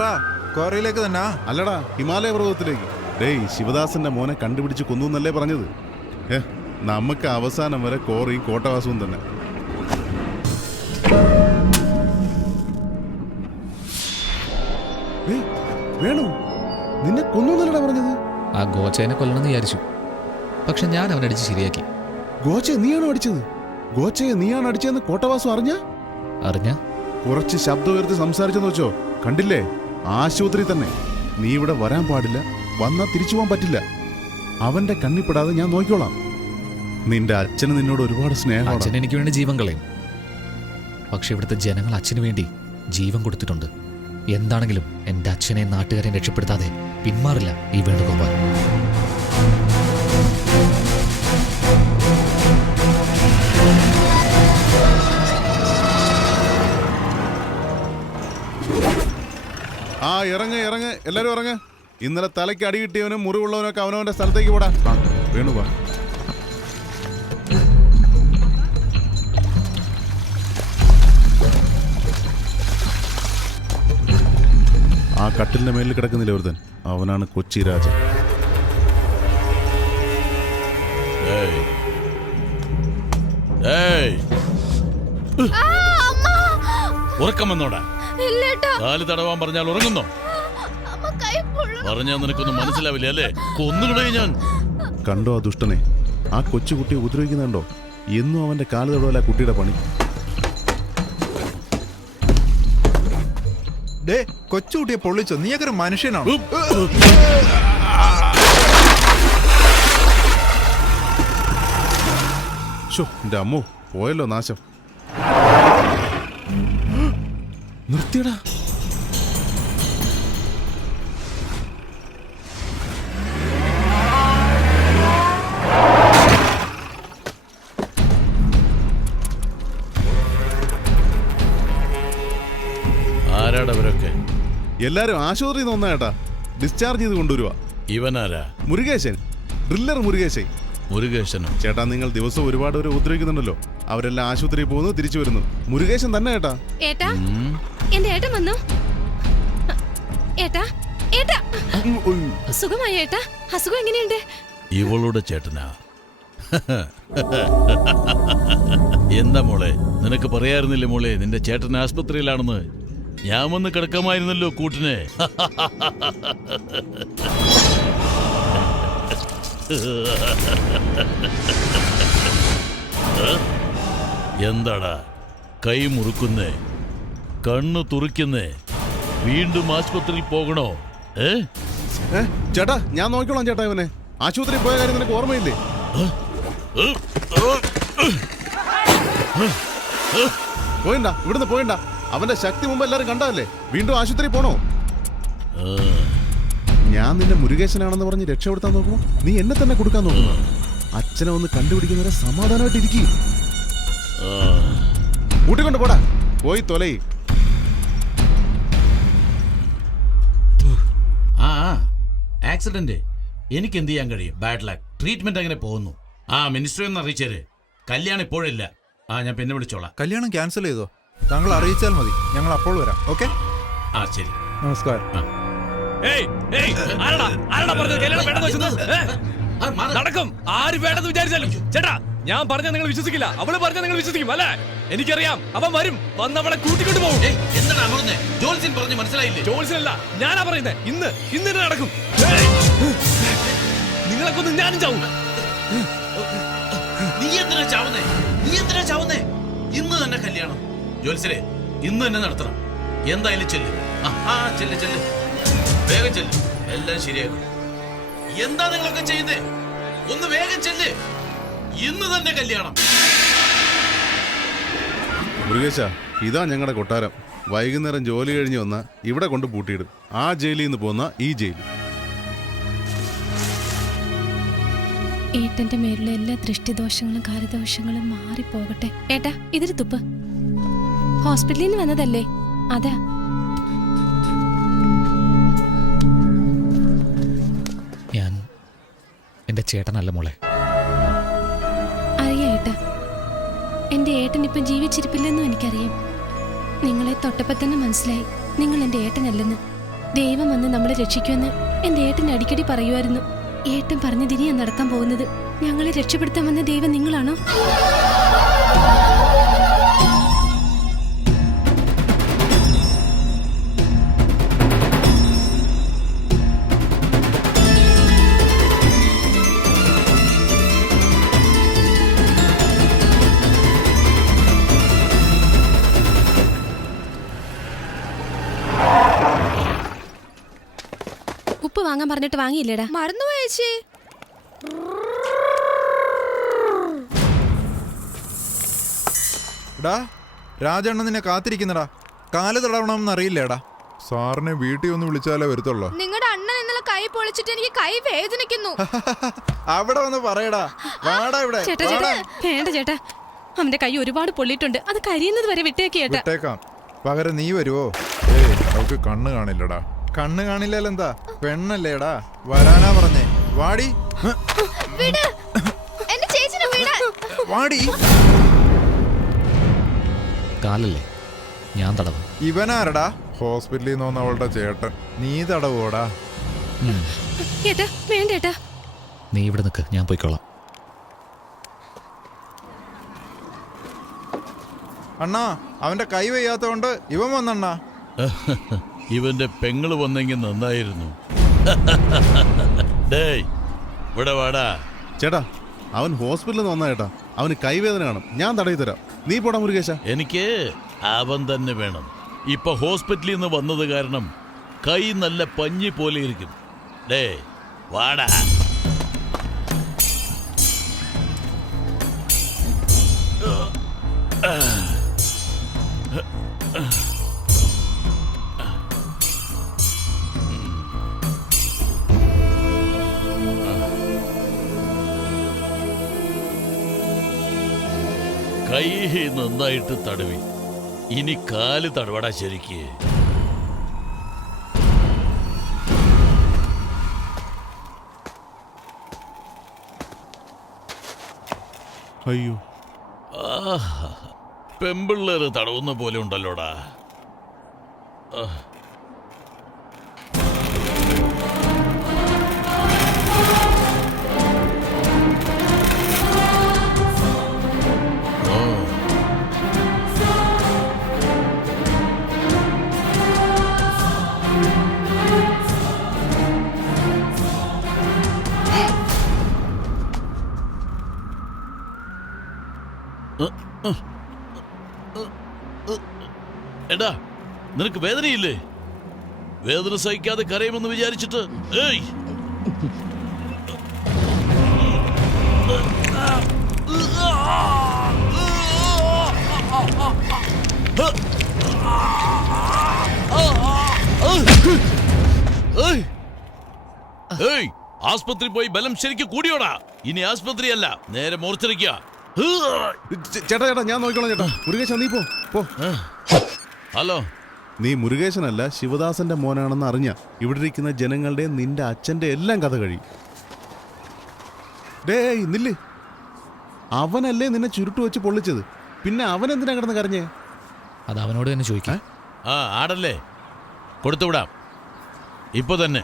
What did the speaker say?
ചേട്ടാ ക്വാറിയിലേക്ക് തന്നെ അല്ലടാ ഹിമാലയ പർവ്വതത്തിലേക്ക്. ഡേയ് ശിവദാസന്റെ മോനെ കണ്ടുപിടിച്ച് കൊന്നു എന്നല്ലേ പറഞ്ഞത്? നമുക്ക് അവസാനം വരെ കോറിയും കോട്ടവാസവും തന്നെ. വേണു നിന്നെ കൊന്നു എന്നല്ലടാ പറഞ്ഞത്? ആ ഗോച്ചേനെ കൊല്ലണമെന്ന് വിചാരിച്ചു, പക്ഷെ ഞാൻ അവനടിച്ച് ശരിയാക്കി. ഗോച്ചയെ നീയാണോ അടിച്ചത്? ഗോച്ചയെ നീയാണ് അടിച്ചതെന്ന് കോട്ടവാസു അറിഞ്ഞ കുറച്ച് ശബ്ദം ഉയർത്തി സംസാരിച്ചെന്ന് വെച്ചോ, കണ്ടില്ലേ ആശുപത്രി തന്നെ. നീ ഇവിടെ വരാൻ പാടില്ല, വന്നാൽ തിരിച്ചു പോകാൻ പറ്റില്ല. അവന്റെ കണ്ണിപ്പെടാതെ ഞാൻ നോക്കിക്കോളാം. നിന്റെ അച്ഛന് നിന്നോട് ഒരുപാട് സ്നേഹം. അച്ഛൻ എനിക്ക് വേണ്ടി ജീവൻ കളയും, പക്ഷെ ഇവിടുത്തെ ജനങ്ങൾ അച്ഛന് വേണ്ടി ജീവൻ കൊടുത്തിട്ടുണ്ട്. എന്താണെങ്കിലും എൻ്റെ അച്ഛനെ നാട്ടുകാരെ രക്ഷപ്പെടുത്താതെ പിന്മാറില്ല ഈ വേണുഗോപാൽ. ആ ഇറങ്ങ് എല്ലാരും ഇറങ്ങ്. ഇന്നലെ തലയ്ക്ക് അടി കിട്ടിയവനും മുറിവുള്ളവനൊക്കെ അവനവന്റെ സ്ഥലത്തേക്ക് പോടാ. വേണു വാ. ആ കട്ടിലിന്റെ മേലിൽ കിടക്കുന്നില്ല ഒരുത്തൻ, അവനാണ് കൊച്ചി രാജൻ. ഉറക്കം വന്നോടാ? കാല് തടവാൻ പറഞ്ഞാൽ ഉറങ്ങുന്നോ? പറഞ്ഞാൽ നിനക്കൊന്നും മനസ്സിലാവില്ല അല്ലേ? കൊന്നുകളെ ഞാൻ. കണ്ടോ ആ ദുഷ്ടനെ? ആ കൊച്ചുകുട്ടിയെ ഉപദ്രവിക്കുന്നുണ്ടോ? എന്നും അവന്റെ കാല് തടവല്ല കുട്ടിയുടെ പണി. കൊച്ചുകുട്ടിയെ പൊള്ളിച്ചോ? നീയൊക്കെ ഒരു മനുഷ്യനാണ്. എന്റെ അമ്മോ, പോയല്ലോ നാശം. നിർത്തിയടാ. ആരാടവരൊക്കെ? എല്ലാരും ആശുപത്രിയിൽ നിന്ന് വന്നേട്ടാ, ഡിസ്ചാർജ് ചെയ്ത് കൊണ്ടുവരുവാ. ഇവനാരാ? മുരുകേശൻ, ഡ്രില്ലർ മുരുകേശൻ. മുരുകേശനോ? ചേട്ടാ, നിങ്ങൾ ദിവസം ഒരുപാട് പേര് ഉപദ്രവിക്കുന്നുണ്ടല്ലോ. അവരെല്ലാം ആശുപത്രിയിൽ പോകുന്നു, തിരിച്ചു വരുന്നു. മുരുകേശൻ തന്നെ ഏട്ടാ. ഏട്ടാ, എന്റെ ഏട്ടൻ വന്നു. ഏട്ടാ, ഏട്ടാ, സുഖമായി ഏട്ടാ? അസുഖം എങ്ങനെയുണ്ട്? ഇവളുടെ ചേട്ടനാ? എന്താ മോളെ, നിനക്ക് പറയാറുന്നില്ലേ മോളെ നിന്റെ ചേട്ടൻ ആസ്പത്രിയിലാണെന്ന്? ഞാൻ വന്ന് കിടക്കാമായിരുന്നല്ലോ കൂട്ടിനെ. എന്താടാ കൈ മുറുക്കുന്നേ, കണ്ണു തുറിക്കുന്നേ? വീണ്ടും ആശുപത്രിയിൽ പോകണോ? ചേട്ടാ, ഞാൻ നോക്കിക്കോളാം ചേട്ടാ. ഇവനെ ആശുപത്രിയിൽ പോയ കാര്യം നിനക്ക് ഓർമ്മയില്ലേ? പോയിണ്ട, ഇവിടുന്ന് പോയിണ്ട. അവന്റെ ശക്തി മുമ്പ് എല്ലാരും കണ്ടതല്ലേ. വീണ്ടും ആശുപത്രിയിൽ പോണോ? ഞാൻ നിന്നെ മുരുകേശനാണെന്ന് പറഞ്ഞ് രക്ഷപ്പെടുത്താൻ നോക്കുമോ നീ എന്നെ തന്നെ കൊടുക്കാൻ നോക്കുന്നു. അച്ഛനെ ഒന്ന് കണ്ടുപിടിക്കുന്നവരെ സമാധാനമായിട്ട് ഇരിക്കും. കൂട്ടിക്കൊണ്ട് പോടാ, പോയി തൊലയി. ആക്സിഡന്റ് എനിക്ക് എന്ത് ചെയ്യാൻ കഴിയും? Bad luck. ട്രീറ്റ്മെന്റ് അങ്ങനെ പോകുന്നു. മിനിസ്റ്ററി ഒന്ന് അറിയിച്ചേര്. കല്യാണം ഇപ്പോഴില്ല. ഞാൻ പിന്നെ വിളിച്ചോളാം. കല്യാണം ക്യാൻസൽ ചെയ്തോ? താങ്കൾ അറിയിച്ചാൽ മതി, ഞങ്ങൾ അപ്പോൾ വരാം. ഓക്കെ, ശരി. നമസ്കാരം. നടക്കും. ആര് വേണ്ടെന്ന് വിചാരിച്ചാലും ചേട്ടാ, ഞാൻ പറഞ്ഞാൽ നിങ്ങൾ വിശ്വസിക്കില്ല. അവള് പറഞ്ഞാൽ നിങ്ങൾ വിശ്വസിക്കും അല്ലേ? എനിക്കറിയാം. അവൻ വരും, വന്നവളെ കൂട്ടിക്കൊണ്ട് പോകും. ജോൽസിനല്ല, ഞാനാ പറയുന്നത്. ഇന്ന് നടക്കും. നിങ്ങളെ കൊന്ന് ഞാനും ചാവും. നീ എന്തിനാ ചാവുന്നേ? ഇന്ന് തന്നെ കല്യാണം. ജോത്സരെ, ഇന്ന് തന്നെ നടത്തണം. എന്തായാലും ചെല്ല്. ചെല്ല്, വേഗം ചെല്ല്. എല്ലാം ശരിയാക്കും. എന്താ നിങ്ങളൊക്കെ ചെയ്യുന്നേ? ഒന്ന് വേഗം ചെല്ല്. ഇന്ന് തന്നെ കല്യാണം. മുരുകേശ, ഇതാ ഞങ്ങളുടെ കൊട്ടാരം. വൈകുന്നേരം ജോലി കഴിഞ്ഞ് വന്ന ഇവിടെ കൊണ്ട് പൂട്ടിയിടും. ആ ജയിലിൽ നിന്ന് പോന്ന ഈ ജയിൽ. ഏട്ടന്റെ മേലുള്ള എല്ലാ ദൃഷ്ടിദോഷങ്ങളും കാര്യദോഷങ്ങളും മാറിപ്പോകട്ടെ. ഏട്ടാ, ഇതൊരു തുപ്പ്. ഹോസ്പിറ്റലിൽ നിന്ന് വന്നതല്ലേ, അതാ. ഞാൻ എന്റെ ചേട്ടനല്ല മോളെ. അറിയാം ഏട്ടാ, എന്റെ ഏട്ടൻ ഇപ്പം ജീവിച്ചിരിപ്പില്ലെന്നും എനിക്കറിയാം. നിങ്ങളെ തൊട്ടപ്പോ തന്നെ മനസ്സിലായി നിങ്ങൾ എന്റെ ഏട്ടനല്ലെന്ന്. ദൈവം വന്ന് നമ്മളെ രക്ഷിക്കുമെന്ന് എന്റെ ഏട്ടൻ അടിക്കടി പറയുമായിരുന്നു. ഏട്ടൻ പറഞ്ഞതിനിയാ നടക്കാൻ പോകുന്നത്. ഞങ്ങളെ രക്ഷപ്പെടുത്താൻ വന്ന ദൈവം നിങ്ങളാണോ? ഉപ്പ് വാങ്ങാൻ പറഞ്ഞിട്ട് വാങ്ങിയില്ലേടാ? മറന്നുപോയേച്ചി. എടാ രാജണ്ണ നിന്നെ കാത്തിരിക്കുന്നടാ. കാല് തടവണമെന്ന് അറിയില്ലേടാ. സാറിനെ വീട്ടിൽ ഒന്ന് വിളിച്ചാലേ വരുത്തുള്ളൂ. നിങ്ങളുടെ അണ്ണൻ ഇന്നലെ കൈ പൊളിച്ചിട്ട് എനിക്ക് കൈ വേദനിക്കുന്നു. അവിടെ വന്ന് പറയടാ. വാടാ ഇവിടെ. ചേട്ടാ ചേട്ടാ വേണ്ട ചേട്ടാ, അവന്റെ കൈ ഒരുപാട് പൊള്ളിയിട്ടുണ്ട്. അത് കരിയുന്നത് വരെ വിട്ടേക്കേട്ടാ. വിട്ടേക്കാം. പകരം നീ വരുവോ? അവൾക്ക് കണ്ണ് കാണില്ലടാ. കണ്ണ് കാണില്ലെന്താ? പെണ്ണല്ലേടാ. വരാനാ പറഞ്ഞേ. വാടി വിട് എന്റെ ചേച്ചിനെ വിട്. വാടി. കാലല്ലേ, ഞാൻ തടവും. ഇവനാരടാ? ഹോസ്പിറ്റലിൽ നിന്ന് വന്ന അവളുടെ ചേട്ടൻ. നീ തടവോടാ? ഏട്ടാ വേണ്ട ഏട്ടാ. നീ ഇവിടെ നിൽക്ക്, ഞാൻ പോയിക്കോളാം. അണ്ണാ അവന്റെ കൈ വയ്യാത്തോണ്ട് ഇവൻ വന്നണ്ണാ. ഇവന്റെ പെങ്ങള് വന്നെങ്കിൽ നന്നായിരുന്നു. ഡേയ് ഇവിടെ വാടാ. ചേട്ടാ, അവൻ ഹോസ്പിറ്റലിൽ നിന്ന് വന്നാ ചേട്ടാ. അവന് കൈവേദന കാണും. ഞാൻ തടയി തരാം. നീ പോടാ മുരുകേശ. എനിക്ക് അവൻ തന്നെ വേണം. ഇപ്പൊ ഹോസ്പിറ്റലിൽ നിന്ന് വന്നത് കാരണം കൈ നല്ല പഞ്ഞി പോലെ ഇരിക്കും. ഡേ വാടാ. കൈ നന്നായിട്ട് തടവി. ഇനി കാല് തടവടാ ശരിക്ക്. അയ്യോ, പെമ്പിള്ളേര് തടവുന്ന പോലെ ഉണ്ടല്ലോടാ. എടാ നിനക്ക് വേദനയില്ലേ? വേദന സഹിക്കാതെ കരയുമെന്ന് വിചാരിച്ചിട്ട് ഏയ് ആസ്പത്രി പോയി ബലം ശരിക്കും കൂടിയോടാ. ഇനി ആസ്പത്രിയല്ല, നേരെ മോർച്ചറിക്കുക. ചേട്ടാ ചേട്ടാ, ഞാൻ നോക്കിക്കോളാം ചേട്ടാ. മുരുകേശ നീ പോ. ഹലോ, നീ മുരുകേശനല്ല ശിവദാസന്റെ മോനാണെന്ന് അറിഞ്ഞ ഇവിടെ ഇരിക്കുന്ന ജനങ്ങളുടെ നിന്റെ അച്ഛന്റെ എല്ലാം കഥ കഴിയും. ഡേയ് നില്ല്. അവനല്ലേ നിന്നെ ചുരുട്ടു വെച്ച് പൊള്ളിച്ചത്. പിന്നെ അവൻ എന്തിനാ കിടന്ന് കരഞ്ഞേ? അത് അവനോട് തന്നെ ചോദിക്കാം. ആടല്ലേ കൊടുത്തുവിടാം ഇപ്പൊ തന്നെ.